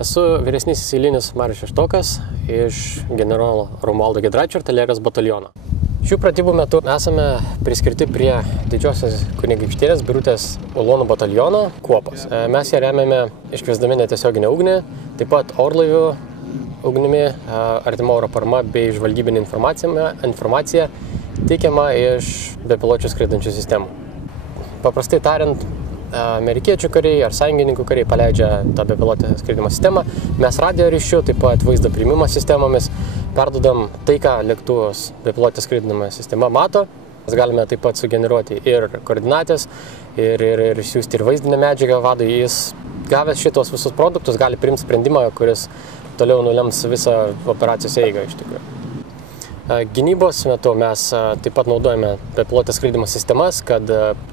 Esu vyresnysis eilinis Marius Šeštokas iš generolo Romualdo Giedraičio artilerijos bataliono. Šių pratybų metu esame priskirti prie didžiosios Kunigaikštienės Birutės Ulonų bataliono kuopos. Mes ją remiame iškviesdami netiesioginę ugnį, taip pat orlaivių ugnimi, artima oro parama bei žvalgybinė informacija teikiama iš bepiločių skraidančių sistemų. Paprastai tariant, amerikiečių kariai ar sąjungininkų kariai paleidžia tą bepilotę skraidimo sistemą. Mes radio ryšiu, taip pat vaizdo priėmimo sistemomis perdodam tai, ką lėktuvas bepilotė skraidinama sistema mato. Mes galime taip pat sugeneruoti ir koordinatės, ir siūsti ir vaizdinę medžiagą vadui. Jis gavęs šitos visus produktus gali priimti sprendimą, kuris toliau nulems visą operacijos eigą iš tikrųjų. Gynybos metu mes taip pat naudojame bepilotės skraidimo sistemas, kad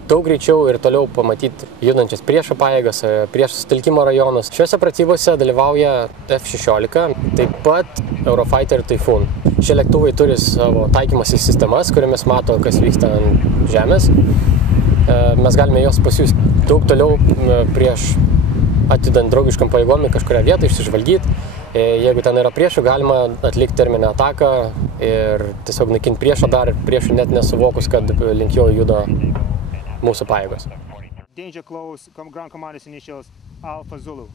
daug greičiau ir toliau pamatyti judančias priešo pajėgas, priešo sutelkimo rajonus. Šiuose pratybose dalyvauja F-16, taip pat Eurofighter ir Typhoon. Šie lėktuvai turi savo taikymosi sistemas, kuriamis mato, kas vyksta ant žemės. Mes galime jos pasiųsti daug toliau prieš atidant draugiškam pajėgom į kažkurią vietą, išsižvalgyti. Jeigu ten yra priešų, galima atlikti terminę ataką ir tiesiog naikinti priešą dar, priešų net nesuvokus, kad link jo juda mūsų pajėgos. Danger close, ground commanders initials, Alpha Zulu.